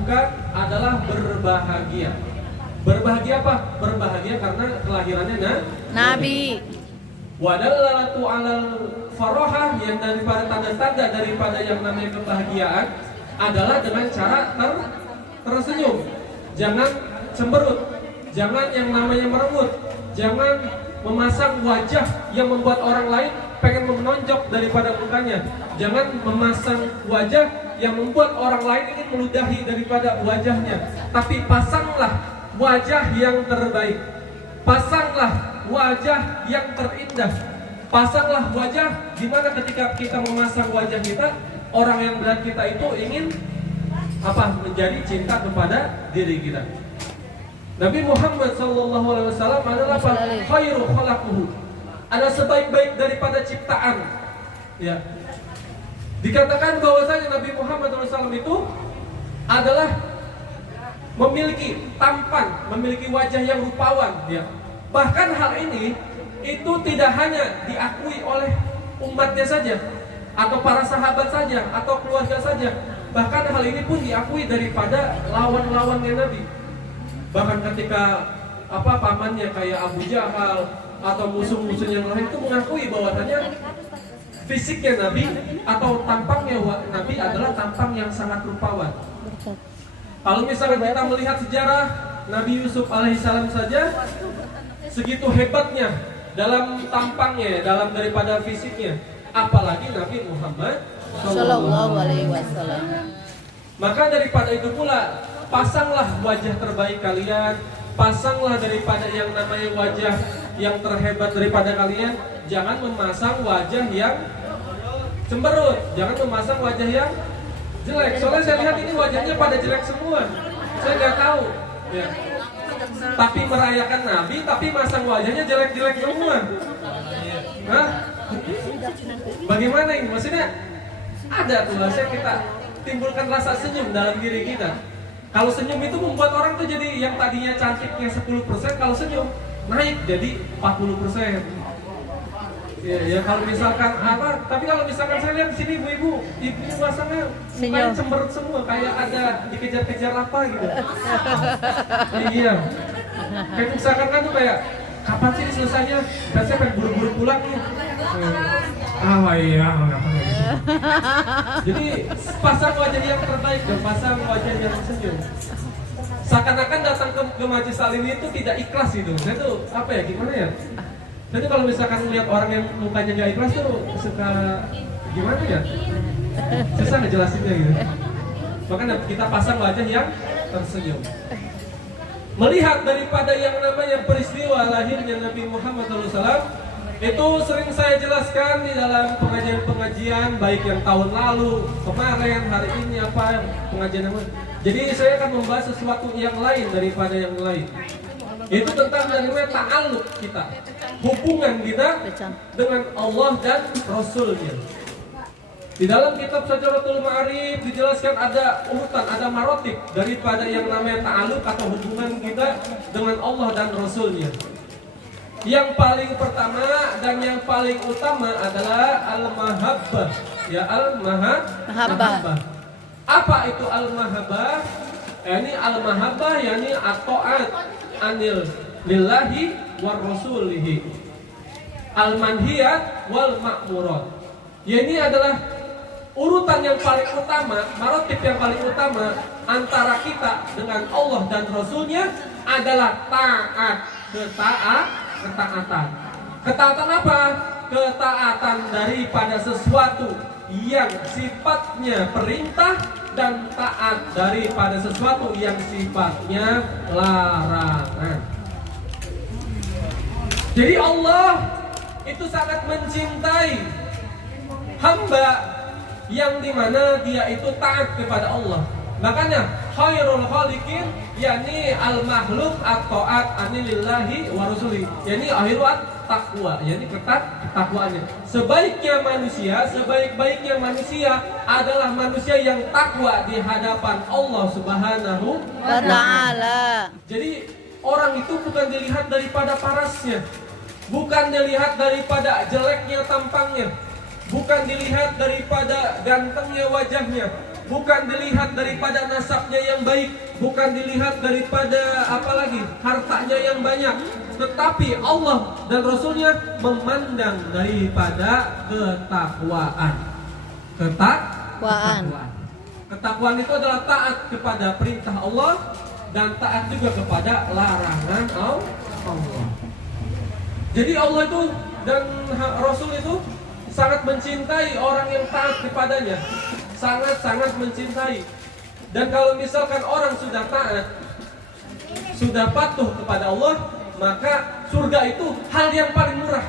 lakukan adalah berbahagia. Berbahagia apa? Berbahagia karena kelahirannya Nabi. Wadallatu alal farahah, yang daripada tanda-tanda daripada yang namanya kebahagiaan adalah dengan cara tersenyum. Jangan cemberut, jangan yang namanya merengut, jangan memasang wajah yang membuat orang lain pengen menonjok daripada mukanya. Jangan memasang wajah yang membuat orang lain ingin meludahi daripada wajahnya. Tapi pasanglah wajah yang terbaik, pasanglah wajah yang terindah, pasanglah wajah di mana ketika kita memasang wajah kita, orang yang melihat kita itu ingin apa? Menjadi cinta kepada diri kita. Nabi Muhammad SAW adalah apa? Khairu khalaquhu, ada sebaik-baik daripada ciptaan. Ya, dikatakan bahwasanya Nabi Muhammad SAW itu adalah memiliki tampan, memiliki wajah yang rupawan, ya. Bahkan hal ini itu tidak hanya diakui oleh umatnya saja, atau para sahabat saja, atau keluarga saja. Bahkan hal ini pun diakui daripada lawan-lawannya Nabi. Bahkan ketika pamannya kayak Abu Jahal atau musuh-musuh yang lain itu mengakui bahwasanya fisiknya Nabi atau tampangnya Nabi adalah tampang yang sangat rupawan. Kalau misalnya kita melihat sejarah Nabi Yusuf alaihissalam saja, segitu hebatnya dalam tampangnya, dalam daripada fisiknya, apalagi Nabi Muhammad Sallallahu Alaihi Wasallam. Maka daripada itu pula, pasanglah wajah terbaik kalian, pasanglah daripada yang namanya wajah yang terhebat daripada kalian. Jangan memasang wajah yang cemberut, jangan memasang wajah yang jelek. Soalnya saya lihat ini wajahnya pada jelek semua. Saya nggak tahu, ya. Tapi merayakan Nabi, tapi masang wajahnya jelek-jelek semua. Hah? Bagaimana ini? Maksudnya ada tuh saya kita timbulkan rasa senyum dalam diri kita. Kalau senyum itu membuat orang tuh jadi yang tadinya cantiknya 10%, kalau senyum naik jadi 40%. Ya kalau misalkan apa, tapi kalau misalkan saya lihat di sini ibu-ibu masangnya mukanya cemberut semua, kayak ada dikejar-kejar apa gitu. Iya. Kayak misalkan kan tuh kayak kapan sih selesainya? Dan saya pengen buru-buru pulang nih. Iya, jadi pasang wajah yang terbaik dan pasang wajah yang senyum. Seakan-akan datang ke majelis salim itu tidak ikhlas gitu. Saya tuh apa ya, gimana ya? Jadi kalau misalkan melihat orang yang mukanya nggak ikhlas tuh suka gimana ya? Susah ngejelasinnya gitu. Makanya kita pasang wajah yang tersenyum. Melihat daripada yang namanya peristiwa lahirnya Nabi Muhammad SAW, itu sering saya jelaskan di dalam pengajian-pengajian, baik yang tahun lalu, kemarin, hari ini apa pengajian yang lain. Jadi saya akan membahas sesuatu yang lain daripada yang lain. Itu tentang namanya ta'alluq kita, hubungan kita dengan Allah dan Rasulnya. Di dalam kitab Syajaratul Ma'arif dijelaskan ada urutan, ada marotib daripada yang namanya ta'alluq atau hubungan kita dengan Allah dan Rasulnya. Yang paling pertama dan yang paling utama adalah al-mahabbah. Ya, al-mahabbah. Apa itu al-mahabbah? Ini al-mahabbah yakni at-ta'at anil lillahi war rasulihi, al-manhiyat wal ma'murat. Ya, ini adalah urutan yang paling utama, marotib yang paling utama antara kita dengan Allah dan Rasulnya adalah taat, ketaatan. Ketaatan apa? Ketaatan daripada sesuatu yang sifatnya perintah dan taat daripada sesuatu yang sifatnya larangan. Jadi Allah itu sangat mencintai hamba yang dimana dia itu taat kepada Allah. Makanya khairul khaliqin yakni al-makhluk at-ta'at anilillahi wa rasuli, yakni akhirat takwa, yakni ketakwaannya. Sebaiknya manusia, sebaik-baiknya manusia adalah manusia yang takwa di hadapan Allah Subhanahu wa ta'ala. Jadi orang itu bukan dilihat daripada parasnya, bukan dilihat daripada jeleknya tampangnya, bukan dilihat daripada gantengnya wajahnya, bukan dilihat daripada nasabnya yang baik, bukan dilihat daripada apalagi hartanya yang banyak, tetapi Allah dan Rasulnya memandang daripada ketakwaan. Ketakwaan itu adalah taat kepada perintah Allah dan taat juga kepada larangan Allah. Jadi Allah itu dan Rasul itu sangat mencintai orang yang taat kepadanya, sangat-sangat mencintai. Dan kalau misalkan orang sudah taat, sudah patuh kepada Allah, maka surga itu hal yang paling murah.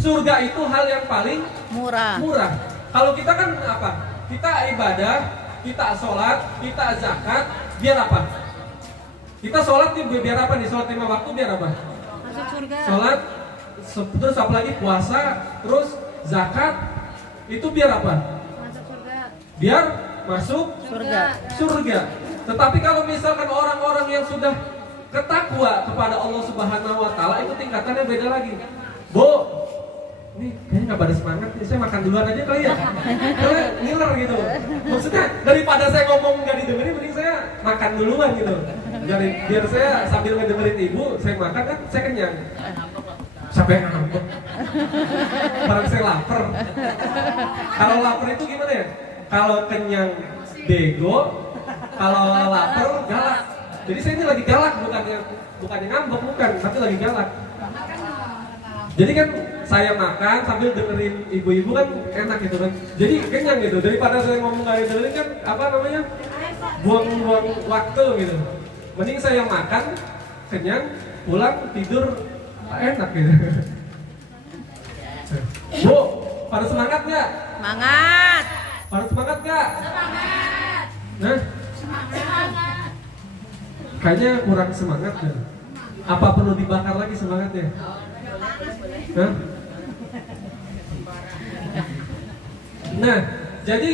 Surga itu hal yang paling murah. Kalau kita kan apa? Kita ibadah, kita sholat, kita zakat, biar apa? Kita sholat nih biar apa nih? Sholat 5 waktu biar apa? Masuk surga. Sholat, terus apalagi puasa, terus zakat, itu biar apa? Masuk surga. Biar masuk surga. Tetapi kalau misalkan orang-orang yang sudah ketakwa kepada Allah Subhanahu wa taala, itu tingkatannya beda lagi. Bu, ini kayaknya nggak pada semangat, saya makan duluan aja kali ya. Karena ngiler gitu. Maksudnya daripada saya ngomong nggak didengerin, mending saya makan duluan gitu. Jadi biar saya sambil ngedengerin ibu, saya makan kan saya kenyang. Siapa yang ngambek? Barang saya lapar. Kalau lapar itu gimana ya? Kalau kenyang bego, kalau lapar galak. Jadi saya ini lagi galak, bukannya ngambek, bukan, tapi lagi galak. Jadi kan saya makan sambil dengerin ibu-ibu kan enak gitu kan. Jadi kenyang gitu. Daripada saya ngomong gak dengerin kan apa namanya? Buang-buang waktu gitu. Mending saya makan, kenyang, pulang, tidur, enak gitu. Bu, pada semangat gak? Semangat. Pada semangat gak? Semangat. Nah? Semangat. Kayaknya kurang semangat ya. Apa perlu dibakar lagi semangatnya? Hah? Nah, jadi